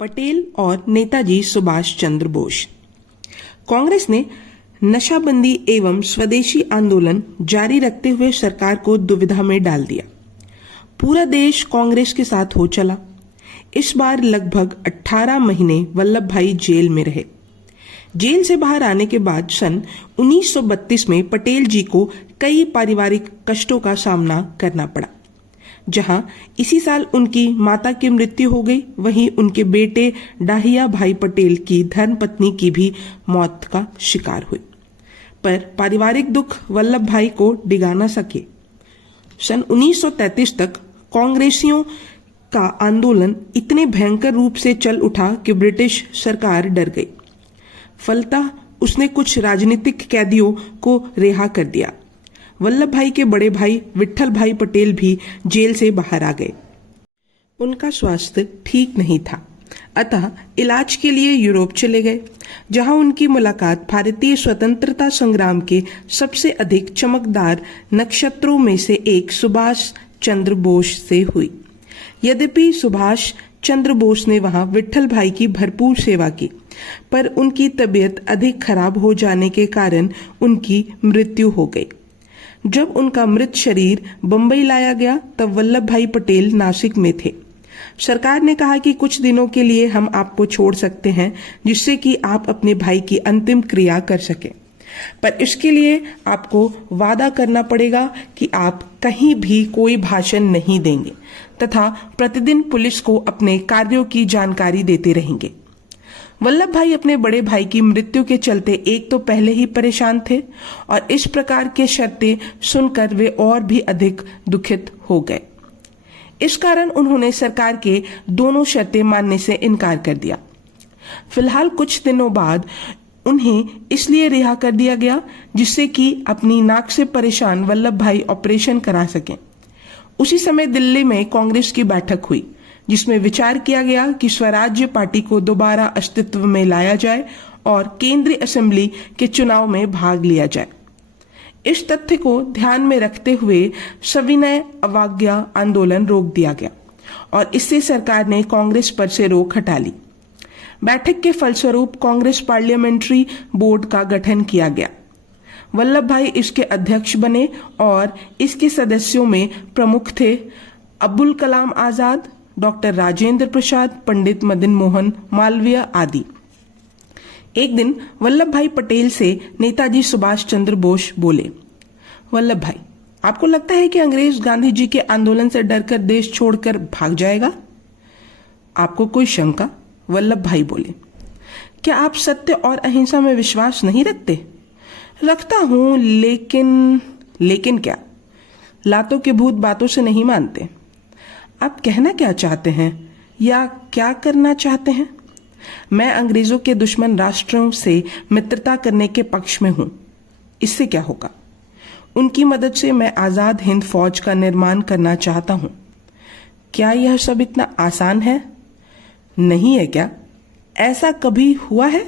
पटेल और नेताजी सुभाष चंद्र बोस। कांग्रेस ने नशाबंदी एवं स्वदेशी आंदोलन जारी रखते हुए सरकार को दुविधा में डाल दिया। पूरा देश कांग्रेस के साथ हो चला। इस बार लगभग 18 महीने वल्लभ भाई जेल में रहे। जेल से बाहर आने के बाद सन 1932 में पटेल जी को कई पारिवारिक कष्टों का सामना करना पड़ा। जहां इसी साल उनकी माता की मृत्यु हो गई, वहीं उनके बेटे डाहिया भाई पटेल की धर्मपत्नी की भी मौत का शिकार हुई। पर पारिवारिक दुख वल्लभ भाई को डिगा न सके। सन 1933 तक कांग्रेसियों का आंदोलन इतने भयंकर रूप से चल उठा कि ब्रिटिश सरकार डर गई। फलतः उसने कुछ राजनीतिक कैदियों को रिहा कर दिया। वल्लभ भाई के बड़े भाई विट्ठल भाई पटेल भी जेल से बाहर आ गए। उनका स्वास्थ्य ठीक नहीं था, अतः इलाज के लिए यूरोप चले गए, जहां उनकी मुलाकात भारतीय स्वतंत्रता संग्राम के सबसे अधिक चमकदार नक्षत्रों में से एक सुभाष चंद्र बोस से हुई। यद्यपि सुभाष चंद्र बोस ने वहां विट्ठल भाई की भरपूर सेवा की, पर उनकी तबीयत अधिक खराब हो जाने के कारण उनकी मृत्यु हो गई। जब उनका मृत शरीर बंबई लाया गया, तब वल्लभ भाई पटेल नासिक में थे। सरकार ने कहा कि कुछ दिनों के लिए हम आपको छोड़ सकते हैं, जिससे कि आप अपने भाई की अंतिम क्रिया कर सकें, पर इसके लिए आपको वादा करना पड़ेगा कि आप कहीं भी कोई भाषण नहीं देंगे तथा प्रतिदिन पुलिस को अपने कार्यों की जानकारी देते रहेंगे। वल्लभ भाई अपने बड़े भाई की मृत्यु के चलते एक तो पहले ही परेशान थे और इस प्रकार के शर्तें सुनकर वे और भी अधिक दुखित हो गए। इस कारण उन्होंने सरकार के दोनों शर्तें मानने से इनकार कर दिया। फिलहाल कुछ दिनों बाद उन्हें इसलिए रिहा कर दिया गया जिससे कि अपनी नाक से परेशान वल्लभ भाई ऑपरेशन करा सकें। उसी समय दिल्ली में कांग्रेस की बैठक हुई, जिसमें विचार किया गया कि स्वराज्य पार्टी को दोबारा अस्तित्व में लाया जाए और केंद्रीय असेंबली के चुनाव में भाग लिया जाए। इस तथ्य को ध्यान में रखते हुए सविनय अवज्ञा आंदोलन रोक दिया गया और इससे सरकार ने कांग्रेस पर से रोक हटा ली। बैठक के फलस्वरूप कांग्रेस पार्लियामेंट्री बोर्ड का गठन किया गया। वल्लभ भाई इसके अध्यक्ष बने और इसके सदस्यों में प्रमुख थे अब्दुल कलाम आजाद, डॉक्टर राजेंद्र प्रसाद, पंडित मदन मोहन मालवीय आदि। एक दिन वल्लभ भाई पटेल से नेताजी सुभाष चंद्र बोस बोले, वल्लभ भाई, आपको लगता है कि अंग्रेज गांधी जी के आंदोलन से डरकर देश छोड़कर भाग जाएगा? आपको कोई शंका? वल्लभ भाई बोले, क्या आप सत्य और अहिंसा में विश्वास नहीं रखते? रखता हूं, लेकिन क्या? लातों के भूत बातों से नहीं मानते। आप कहना क्या चाहते हैं या क्या करना चाहते हैं? मैं अंग्रेजों के दुश्मन राष्ट्रों से मित्रता करने के पक्ष में हूं। इससे क्या होगा? उनकी मदद से मैं आजाद हिंद फौज का निर्माण करना चाहता हूं। क्या यह सब इतना आसान है? नहीं है क्या? ऐसा कभी हुआ है?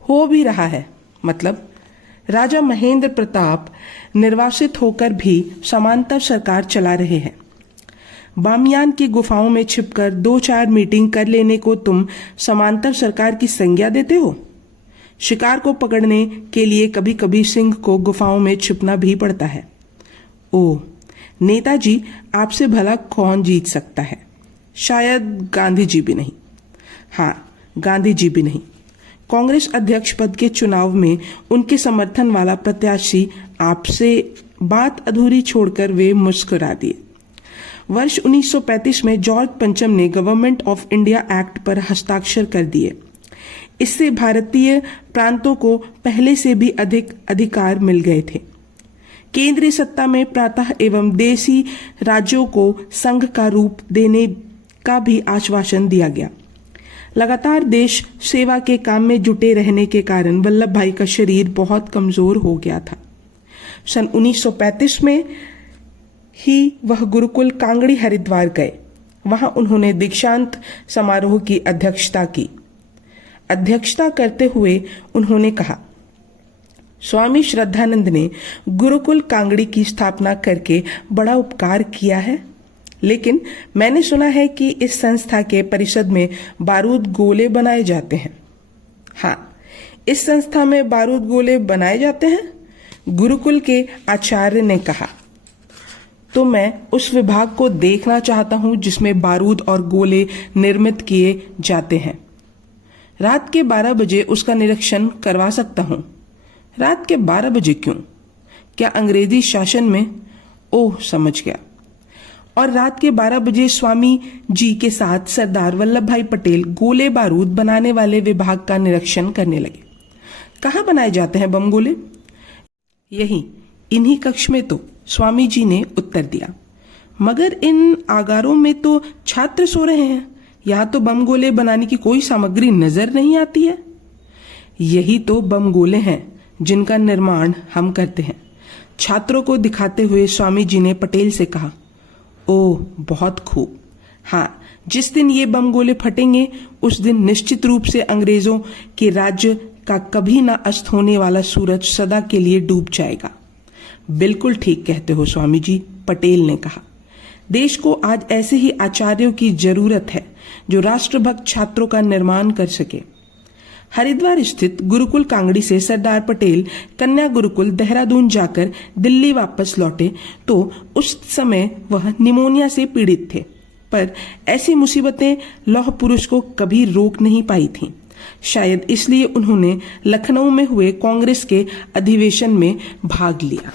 हो भी रहा है। मतलब राजा महेंद्र प्रताप निर्वासित होकर भी समांतर सरकार चला रहे हैं। बामियान की गुफाओं में छिपकर 2-4 मीटिंग कर लेने को तुम समांतर सरकार की संज्ञा देते हो? शिकार को पकड़ने के लिए कभी कभी सिंह को गुफाओं में छिपना भी पड़ता है। ओह, नेताजी, आपसे भला कौन जीत सकता है? शायद गांधी जी भी नहीं। हाँ, गांधी जी भी नहीं। कांग्रेस अध्यक्ष पद के चुनाव में उनके समर्थन वाला प्रत्याशी आपसे बात अधूरी छोड़कर वे मुस्कुरा दिए। वर्ष 1935 में जॉर्ज पंचम ने गवर्नमेंट ऑफ इंडिया एक्ट पर हस्ताक्षर कर दिए। इससे भारतीय प्रांतों को पहले से भी अधिक अधिकार मिल गए थे। केंद्रीय सत्ता में प्रांत एवं देशी राज्यों को संघ का रूप देने का भी आश्वासन दिया गया। लगातार देश सेवा के काम में जुटे रहने के कारण वल्लभ भाई का शरीर बहुत कमजोर हो गया था। सन 1935 में ही वह गुरुकुल कांगड़ी हरिद्वार गए। वहां उन्होंने दीक्षांत समारोह की अध्यक्षता की। अध्यक्षता करते हुए उन्होंने कहा, स्वामी श्रद्धानंद ने गुरुकुल कांगड़ी की स्थापना करके बड़ा उपकार किया है, लेकिन मैंने सुना है कि इस संस्था के परिषद में बारूद गोले बनाए जाते हैं। हाँ, इस संस्था में बारूद गोले बनाए जाते हैं, गुरुकुल के आचार्य ने कहा। तो मैं उस विभाग को देखना चाहता हूं जिसमें बारूद और गोले निर्मित किए जाते हैं। रात के 12 बजे उसका निरीक्षण करवा सकता हूं। रात के 12 बजे क्यों? क्या अंग्रेजी शासन में? ओह, समझ गया। और रात के 12 बजे स्वामी जी के साथ सरदार वल्लभ भाई पटेल गोले बारूद बनाने वाले विभाग का निरीक्षण करने लगे। कहाँ बनाए जाते हैं बम गोले? यही, इन्हीं कक्ष में तो, स्वामी जी ने उत्तर दिया। मगर इन आगारों में तो छात्र सो रहे हैं, यहाँ तो बम गोले बनाने की कोई सामग्री नजर नहीं आती है। यही तो बम गोले हैं जिनका निर्माण हम करते हैं, छात्रों को दिखाते हुए स्वामी जी ने पटेल से कहा। ओह, बहुत खूब। हाँ, जिस दिन ये बम गोले फटेंगे उस दिन निश्चित रूप से अंग्रेजों के राज्य का कभी ना अस्त होने वाला सूरज सदा के लिए डूब जाएगा। बिल्कुल ठीक कहते हो स्वामी जी, पटेल ने कहा। देश को आज ऐसे ही आचार्यों की जरूरत है जो राष्ट्रभक्त छात्रों का निर्माण कर सके। हरिद्वार स्थित गुरुकुल कांगड़ी से सरदार पटेल कन्या गुरुकुल देहरादून जाकर दिल्ली वापस लौटे तो उस समय वह निमोनिया से पीड़ित थे, पर ऐसी मुसीबतें लौह पुरुष को कभी रोक नहीं पाई थीं। शायद इसलिए उन्होंने लखनऊ में हुए कांग्रेस के अधिवेशन में भाग लिया।